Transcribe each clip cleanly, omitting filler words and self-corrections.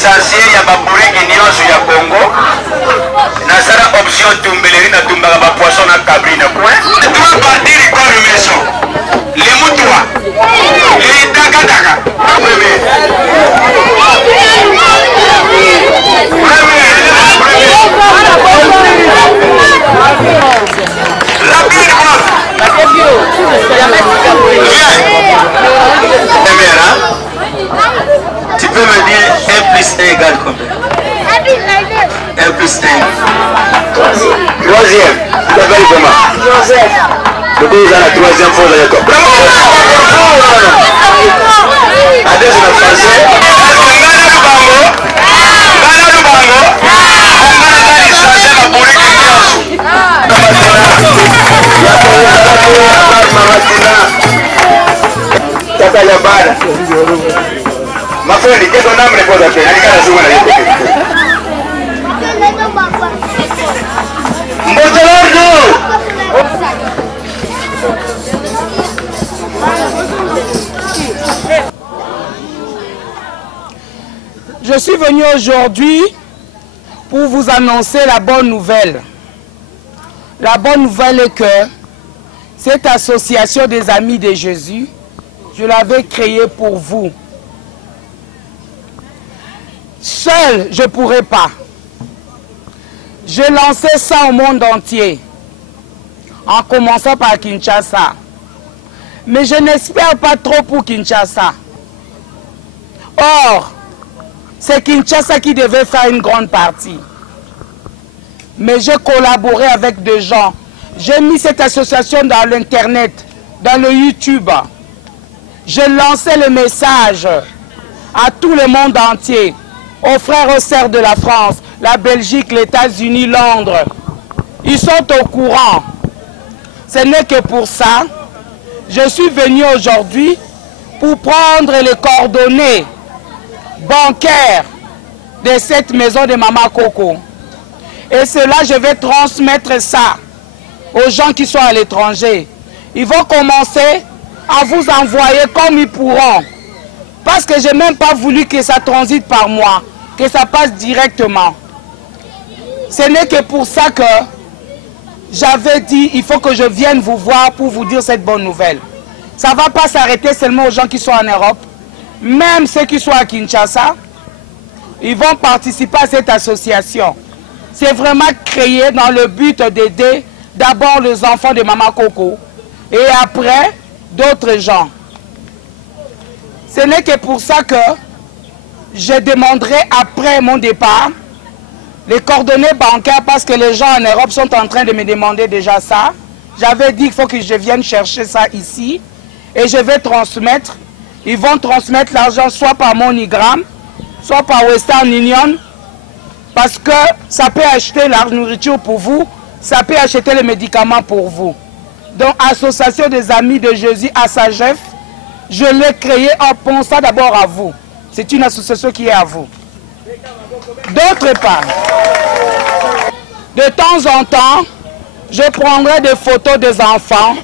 licencié ya baburiki nyonso ya Congo. Nazara option tumbeleri na tumbaka ba poisson na cabri na point. Trois parties quoi le maison. Les moutois. Les daga. Tu peux me dire 1 plus 1 égale combien? 1 plus 1. Troisième. Tu t'appelles comment? Joseph. Le coup, vous avez la troisième fois, vous avez quoi? Adès, c'est le français. Tata Yabara. Ma friend, qu'est-ce qu'on a amené pour la paix? Je suis venu aujourd'hui pour vous annoncer la bonne nouvelle. La bonne nouvelle est que cette association des Amis de Jésus, je l'avais créée pour vous. Seul, je ne pourrais pas. J'ai lancé ça au monde entier, en commençant par Kinshasa. Mais je n'espère pas trop pour Kinshasa. Or, c'est Kinshasa qui devait faire une grande partie. Mais j'ai collaboré avec des gens. J'ai mis cette association dans l'internet, dans le YouTube. J'ai lancé le message à tout le monde entier, aux frères et aux sœurs de la France, la Belgique, les États-Unis, Londres. Ils sont au courant. Ce n'est que pour ça, je suis venu aujourd'hui pour prendre les coordonnées bancaires de cette maison de Maman Coco. Et cela, je vais transmettre ça aux gens qui sont à l'étranger. Ils vont commencer à vous envoyer comme ils pourront. Parce que je n'ai même pas voulu que ça transite par moi, que ça passe directement. Ce n'est que pour ça que j'avais dit, il faut que je vienne vous voir pour vous dire cette bonne nouvelle. Ça ne va pas s'arrêter seulement aux gens qui sont en Europe. Même ceux qui sont à Kinshasa, ils vont participer à cette association. C'est vraiment créé dans le but d'aider d'abord les enfants de Maman Coco et après d'autres gens. Ce n'est que pour ça que je demanderai après mon départ les coordonnées bancaires parce que les gens en Europe sont en train de me demander déjà ça. J'avais dit qu'il faut que je vienne chercher ça ici et je vais transmettre. Ils vont transmettre l'argent soit par MoneyGram, soit par Western Union, parce que ça peut acheter la nourriture pour vous, ça peut acheter les médicaments pour vous. Donc, Association des Amis de Jésus, ASAGEF, je l'ai créée en pensant d'abord à vous. C'est une association qui est à vous. D'autre part, de temps en temps, je prendrai des photos des enfants,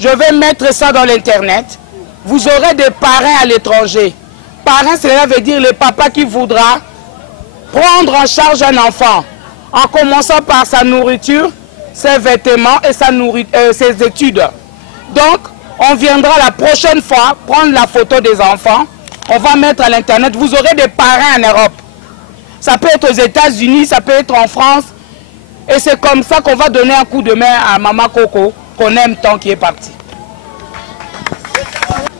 je vais mettre ça dans l'internet. Vous aurez des parrains à l'étranger. Parrain, cela veut dire le papa qui voudra prendre en charge un enfant, en commençant par sa nourriture, ses vêtements et ses études. Donc, on viendra la prochaine fois prendre la photo des enfants. On va mettre à l'internet. Vous aurez des parrains en Europe. Ça peut être aux États-Unis, ça peut être en France. Et c'est comme ça qu'on va donner un coup de main à Maman Coco, qu'on aime tant, qui est parti.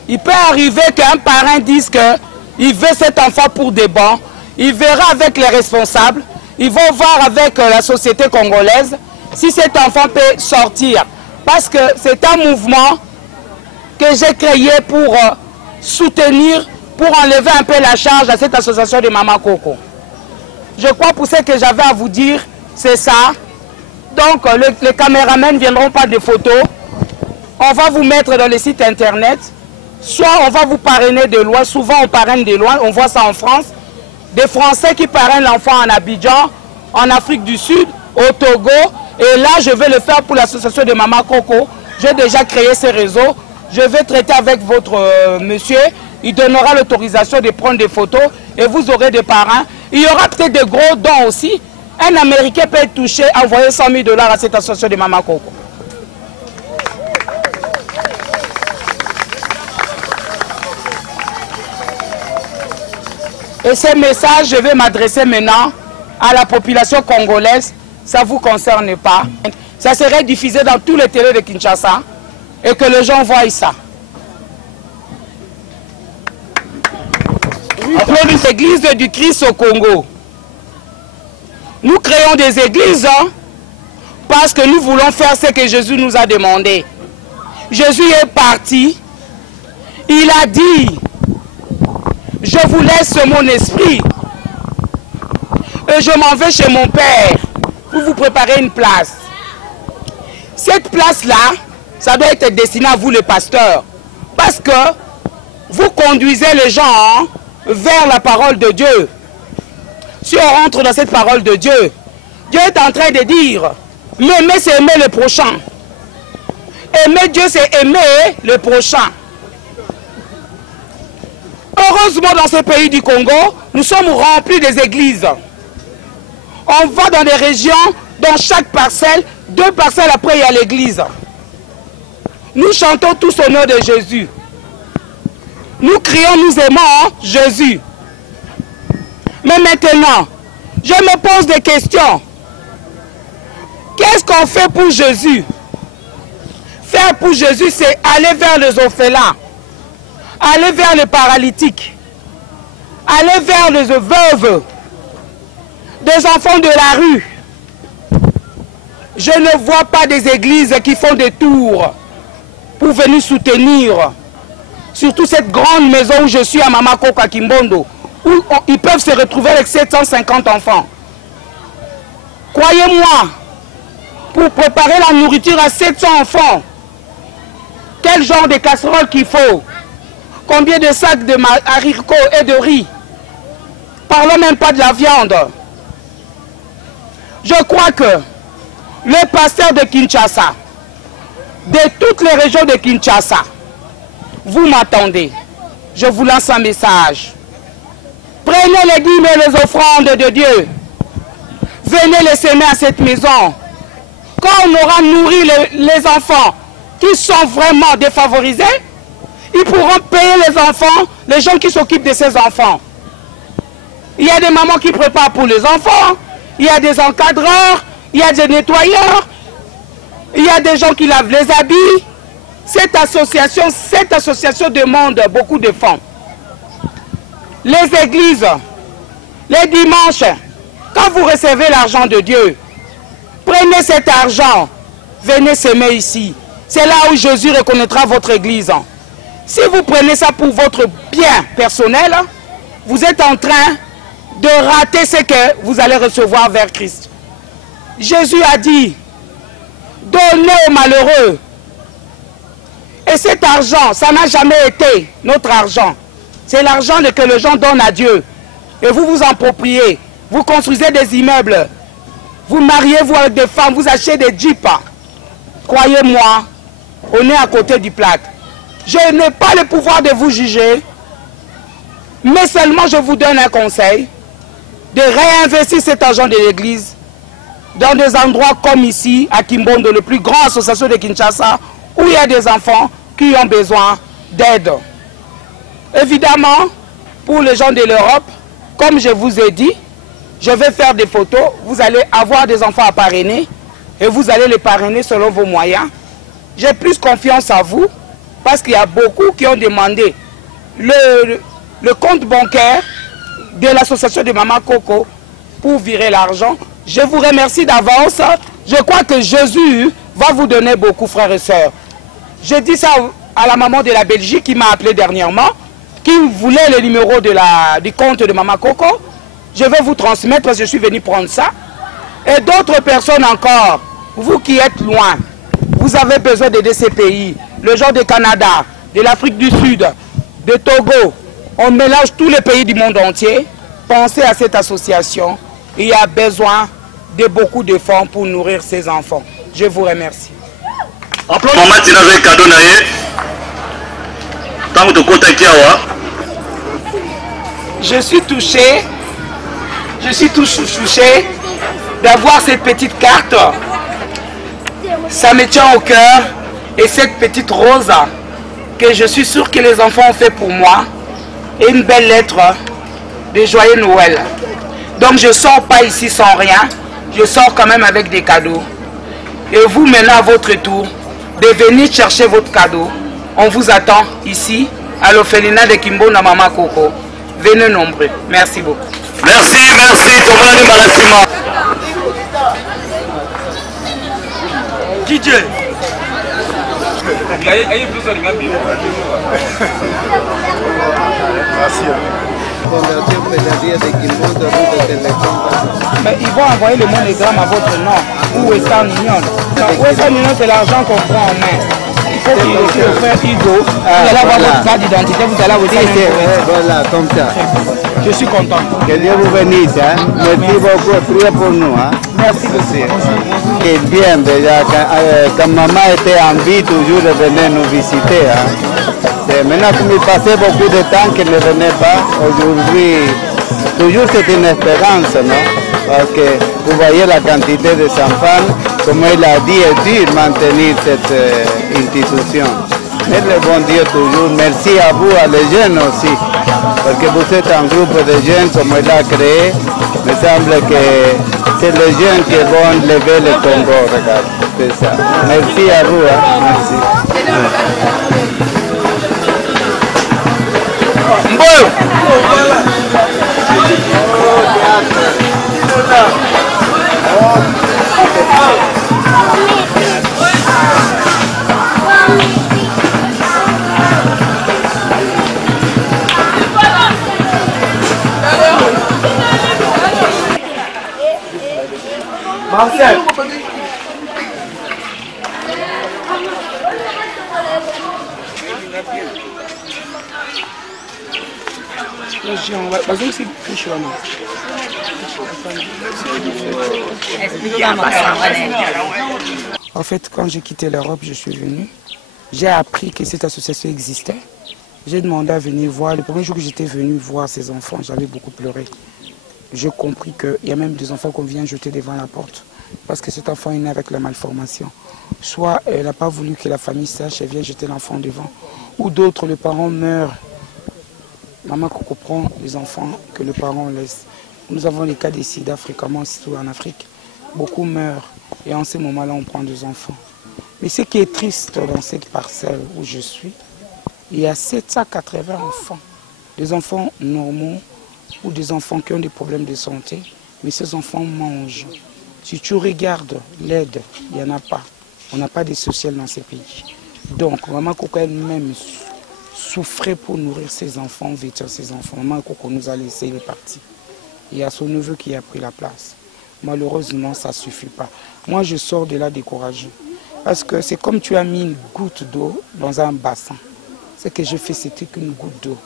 Il peut arriver qu'un parrain dise qu'il veut cet enfant pour des bons. Il verra avec les responsables. Ils vont voir avec la société congolaise si cet enfant peut sortir. Parce que c'est un mouvement que j'ai créé pour soutenir, pour enlever un peu la charge à cette association de Maman Coco. Je crois pour ce que j'avais à vous dire, c'est ça. Donc les caméramans ne viendront pas de photos. On va vous mettre dans les sites internet. Soit on va vous parrainer de loin. Souvent on parraine de loin. On voit ça en France. Des Français qui parrainent l'enfant en Abidjan, en Afrique du Sud, au Togo. Et là, je vais le faire pour l'association de Maman Coco. J'ai déjà créé ce réseau. Je vais traiter avec votre monsieur. Il donnera l'autorisation de prendre des photos. Et vous aurez des parrains. Il y aura peut-être de gros dons aussi. Un Américain peut être touché, envoyer 100 000 $ à cette association de Mama Coco. Et ce message, je vais m'adresser maintenant à la population congolaise. Ça ne vous concerne pas. Ça serait diffusé dans tous les télés de Kinshasa et que les gens voient ça. Les églises du Christ au Congo. Nous créons des églises parce que nous voulons faire ce que Jésus nous a demandé. Jésus est parti. Il a dit, je vous laisse mon esprit et je m'en vais chez mon Père pour vous préparer une place. Cette place-là, ça doit être destiné à vous les pasteurs parce que vous conduisez les gens vers la parole de Dieu. Si on rentre dans cette parole de Dieu, Dieu est en train de dire, m'aimer c'est aimer le prochain. Aimer Dieu c'est aimer le prochain. Heureusement dans ce pays du Congo, nous sommes remplis des églises. On va dans des régions, dans chaque parcelle, 2 parcelles après il y a l'église. Nous chantons tous au nom de Jésus. Nous crions, nous aimons Jésus. Mais maintenant, je me pose des questions. Qu'est-ce qu'on fait pour Jésus? Faire pour Jésus, c'est aller vers les orphelins, aller vers les paralytiques, aller vers les veuves, des enfants de la rue. Je ne vois pas des églises qui font des tours pour venir soutenir. Surtout cette grande maison où je suis à Mama Coco à Kimbondo, où ils peuvent se retrouver avec 750 enfants. Croyez-moi, pour préparer la nourriture à 700 enfants, quel genre de casserole qu'il faut, combien de sacs de haricots et de riz, parlons même pas de la viande. Je crois que le pasteur de Kinshasa, de toutes les régions de Kinshasa, vous m'attendez. Je vous lance un message. Prenez les dîmes et les offrandes de Dieu. Venez les semer à cette maison. Quand on aura nourri les enfants qui sont vraiment défavorisés, ils pourront payer les enfants, les gens qui s'occupent de ces enfants. Il y a des mamans qui préparent pour les enfants, il y a des encadreurs, il y a des nettoyeurs, il y a des gens qui lavent les habits. Cette association demande beaucoup de fonds. Les églises, les dimanches, quand vous recevez l'argent de Dieu, prenez cet argent, venez s'aimer ici. C'est là où Jésus reconnaîtra votre église. Si vous prenez ça pour votre bien personnel, vous êtes en train de rater ce que vous allez recevoir vers Christ. Jésus a dit, donnez aux malheureux. Et cet argent, ça n'a jamais été notre argent. C'est l'argent que les gens donnent à Dieu. Et vous vous en appropriez. Vous construisez des immeubles. Vous mariez-vous avec des femmes. Vous achetez des jeeps. Croyez-moi, on est à côté du plaque. Je n'ai pas le pouvoir de vous juger. Mais seulement je vous donne un conseil. De réinvestir cet argent de l'église dans des endroits comme ici, à Kimbondo, le plus grand association de Kinshasa, où il y a des enfants qui ont besoin d'aide. Évidemment, pour les gens de l'Europe, comme je vous ai dit, je vais faire des photos, vous allez avoir des enfants à parrainer et vous allez les parrainer selon vos moyens. J'ai plus confiance en vous parce qu'il y a beaucoup qui ont demandé le compte bancaire de l'association de Mama Coco pour virer l'argent. Je vous remercie d'avance. Je crois que Jésus va vous donner beaucoup, frères et sœurs. J'ai dit ça à la maman de la Belgique qui m'a appelé dernièrement, qui voulait le numéro du compte de Mama Coco. Je vais vous transmettre parce que je suis venu prendre ça. Et d'autres personnes encore, vous qui êtes loin, vous avez besoin d'aider ces pays. Le genre du Canada, de l'Afrique du Sud, de Togo. On mélange tous les pays du monde entier. Pensez à cette association. Il y a besoin de beaucoup de fonds pour nourrir ces enfants. Je vous remercie. Maman Tina avec cadeau naïe. Tant que tu comptes. Je suis touché Je suis tout chouché d'avoir cette petite carte. Ça me tient au cœur. Et cette petite rose que je suis sûr que les enfants ont fait pour moi. Et une belle lettre de joyeux Noël. Donc je ne sors pas ici sans rien. Je sors quand même avec des cadeaux. Et vous maintenant à votre tour de venir chercher votre cadeau. On vous attend ici à l'orphelinat de Kimbonda Mama Coco. Venez nombreux. Merci beaucoup. Merci, merci. Tomani Malassima. DJ. Mais ils vont envoyer le monogramme à votre nom. Où est ça, Union? Où est ça, Union? C'est l'argent qu'on prend en main. Il faut qu'il le frère Hugo. Vous allez avoir votre carte d'identité, vous allez avoir voilà, comme ça. Je suis content. Que Dieu vous bénisse. Hein? Merci beaucoup. Priez pour nous. Hein? Merci beaucoup. C'est bien déjà. Quand maman était en vie, toujours de venir nous visiter. Hein? Maintenant, comme il passait beaucoup de temps qu'elle ne venait pas, aujourd'hui, toujours c'est une espérance, non? Parce que vous voyez la quantité de enfants, comme il a dit, est dur maintenir cette institution. Mais le bon Dieu toujours, merci à vous, à les jeunes aussi, parce que vous êtes un groupe de jeunes comme il a créé. Il me semble que c'est les jeunes qui vont lever le Congo, regarde, c'est ça. Merci à vous, hein? Merci. Marcel. En fait, quand j'ai quitté l'Europe, je suis venu. J'ai appris que cette association existait. J'ai demandé à venir voir. Le premier jour que j'étais venu voir ces enfants, j'avais beaucoup pleuré. J'ai compris qu'il y a même des enfants qu'on vient jeter devant la porte. Parce que cet enfant est né avec la malformation. Soit elle n'a pas voulu que la famille sache, elle vient jeter l'enfant devant. Ou d'autres, le parent meurt. Maman Coco prend les enfants que le parent laisse. Nous avons les cas des sida fréquemment, surtout en Afrique. Beaucoup meurent. Et en ce moment-là, on prend des enfants. Mais ce qui est triste dans cette parcelle où je suis, il y a 780 enfants. Des enfants normaux ou des enfants qui ont des problèmes de santé. Mais ces enfants mangent. Si tu regardes l'aide, il n'y en a pas. On n'a pas de social dans ces pays. Donc, Maman Coco elle-même souffrait pour nourrir ses enfants, vêtir ses enfants. Maman Coco nous a laissé, il est parti. Il y a son neveu qui a pris la place. Malheureusement, ça ne suffit pas. Moi, je sors de là découragé. Parce que c'est comme tu as mis une goutte d'eau dans un bassin. Ce que j'ai fait, c'était qu'une goutte d'eau.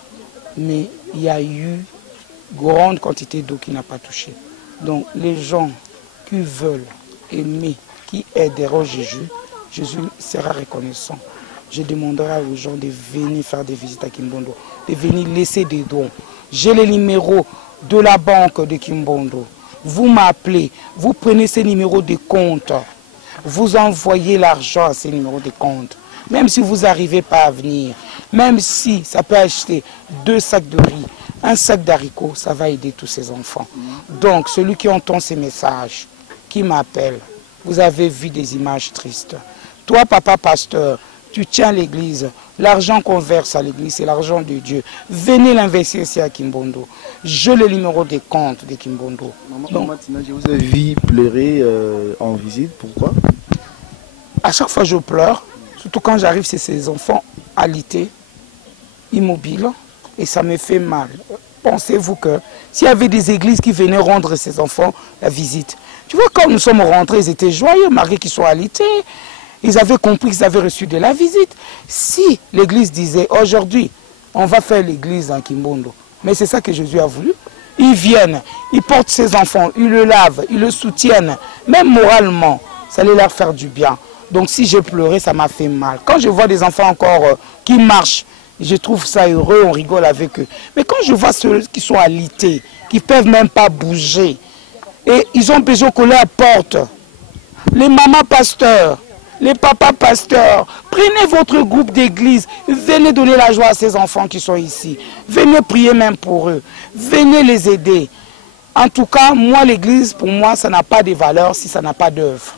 Mais il y a eu grande quantité d'eau qui n'a pas touché. Donc, les gens qui veulent aimer, qui aideront Jésus, Jésus sera reconnaissant. Je demanderai aux gens de venir faire des visites à Kimbondo, de venir laisser des dons. J'ai les numéros de la banque de Kimbondo. Vous m'appelez, vous prenez ces numéros de compte, vous envoyez l'argent à ces numéros de compte. Même si vous n'arrivez pas à venir, même si ça peut acheter 2 sacs de riz, un sac d'haricots, ça va aider tous ces enfants. Donc, celui qui entend ces messages, qui m'appelle, vous avez vu des images tristes. Toi, papa pasteur, tu tiens l'église. L'argent qu'on verse à l'église, c'est l'argent de Dieu. Venez l'investir ici à Kimbondo. Je le numéro des comptes de Kimbondo. Maman Tina, je vous ai vu pleurer en visite. Pourquoi? À chaque fois, je pleure. Surtout quand j'arrive, c'est ces enfants alités, immobiles. Et ça me fait mal. Pensez-vous que s'il y avait des églises qui venaient rendre ces enfants la visite, tu vois, quand nous sommes rentrés, ils étaient joyeux, malgré qu'ils soient alités. Ils avaient compris qu'ils avaient reçu de la visite. Si l'église disait, aujourd'hui, on va faire l'église en Kimbondo, mais c'est ça que Jésus a voulu, ils viennent, ils portent ces enfants, ils le lavent, ils le soutiennent, même moralement, ça allait leur faire du bien. Donc si j'ai pleuré, ça m'a fait mal. Quand je vois des enfants encore qui marchent, Je trouve ça heureux, on rigole avec eux. Mais quand je vois ceux qui sont alités, qui ne peuvent même pas bouger, et ils ont besoin qu'on leur apporte, les mamans pasteurs, les papas pasteurs, prenez votre groupe d'église, venez donner la joie à ces enfants qui sont ici. Venez prier même pour eux, venez les aider. En tout cas, moi, l'église, pour moi, ça n'a pas de valeur si ça n'a pas d'œuvre.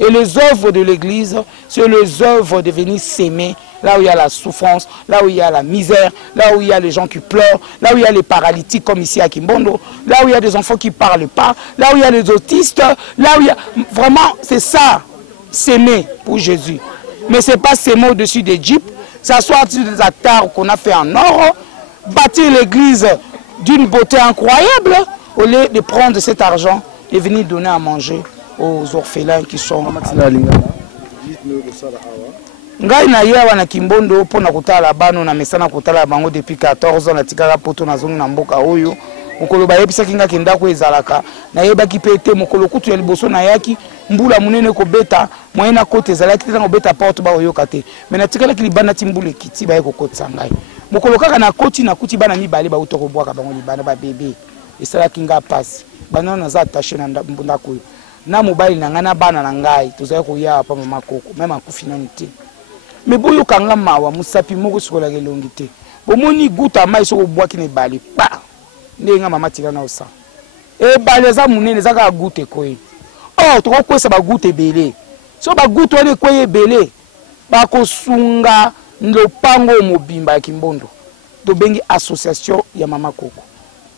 Et les œuvres de l'église, c'est les œuvres de venir s'aimer, là où il y a la souffrance, là où il y a la misère, là où il y a les gens qui pleurent, là où il y a les paralytiques comme ici à Kimbondo, là où il y a des enfants qui ne parlent pas, là où il y a les autistes, là où il y a... Vraiment, c'est ça, s'aimer pour Jésus. Mais ce n'est pas s'aimer au-dessus des jeeps, s'asseoir sur des altars qu'on a fait en or, bâtir l'église d'une beauté incroyable, au lieu de prendre cet argent et venir donner à manger aux orphelins qui sont... Ngai na yawa na Kimbondo pona kutala bano na mesana kutala bango depuis 14 ans na tikaka poto na zongi na mboka oyo mokolo bayebisa kinga kenda ko ezalaka na yeba ki pete mokolo kutu ya liboso na yaki mbula munene ko beta moyena kote ezalaki tena ko beta porte ba oyoka te mais na tikala ki libanda ti mbula kiti ba yeko kotsa ngai mokolo kaka na koti na kuti bana mibale ba utoko bwaka bango libanda ba bébé esala kinga passe bana na za attaché na mbunda ko na mobile na ngana bana na ngai tozali ko ya pa mama koko même akufi na nti mais boyo kanga mawa musapi moko sokola kelongi te bomoni guta mai soko bwaki ne bali pa ndenga mama tika na osa e baleza munene zaka gute koyi oh to ko kwesa ba gute belé so ba gute wale koye belé ba ko sunga ndopango mobimba ya Kimbondo to bengi association ya mama koko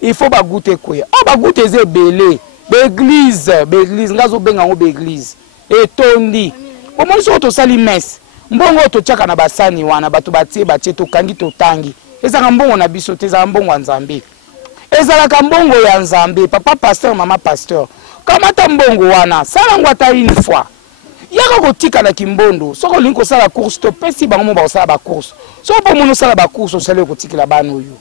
il faut ba gute koye oh ba gute ze belé l'église ngazo benga ngo l'église et tondi bomoni so to sali messe mbongo to chaka na basani wana batu batie to kangi to tangi ezaka mbongo na biso te za mbongo ya Nzambe ezalaka mbongo ya Nzambe papa pasteur mama pasteur kama ta mbongo wana sala ngwata une fois yaka kotika na Kimbondo soko linko sala course to pesi bango mo ba sala ba course so bo mono sala ba course sala kotikila bano yo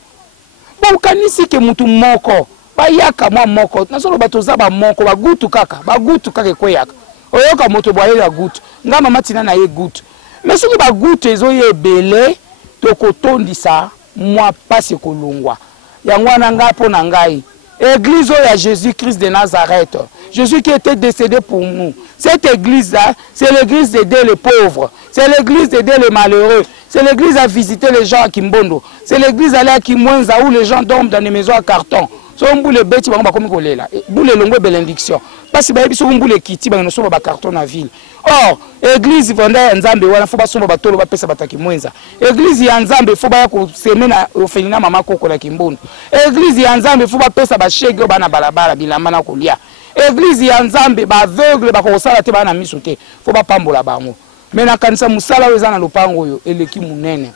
bo kanisi ke mutu moko ba yaka mwa moko na solo bato za ba moko ba gutu kaka koyaka oyoka moto boye ya gutu ngama matina na ye gutu mais soki ba gutu ezo yebele to kotondisa mwa pasi kolongwa yango wana ngapo na ngai église ya Jésus-Christ de Nazareth, Jésus qui était décédé pour nous. Cette église-là, c'est l'église d'aider les pauvres, c'est l'église d'aider les malheureux, c'est l'église à visiter les gens à Kimbondo, c'est l'église à Kimwenza où les gens dorment dans des maisons à carton. So mbule beti bango bakomi kolela mbule longwe bénédiction parce que bayebi so mbule kiti bango so ba carton na ville. Or église vonda ya Nzambe wana fo basomba batolo ba pesa bataki mwenza église ya Nzambe fo ba ko semena ofelina mama koko na Kimbondo église ya Nzambe fo ba pesa ba shege bana balabala bilamba na kolia église ya Nzambe ba aveugle ba ko sala te bana miso te fo ba pambola bango mais na kanisa musala weza na lopango yo eleki munene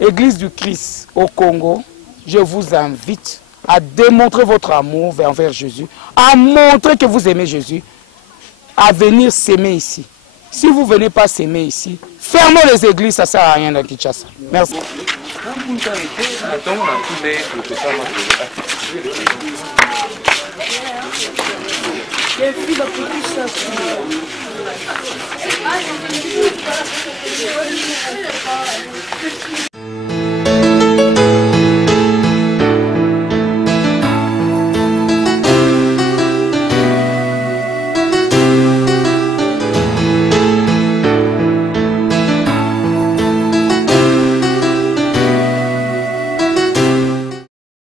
église du Christ au Congo. Je vous invite à démontrer votre amour envers Jésus, à montrer que vous aimez Jésus, à venir s'aimer ici. Si vous ne venez pas s'aimer ici, fermez les églises, ça ne sert à rien dans Kinshasa. Merci.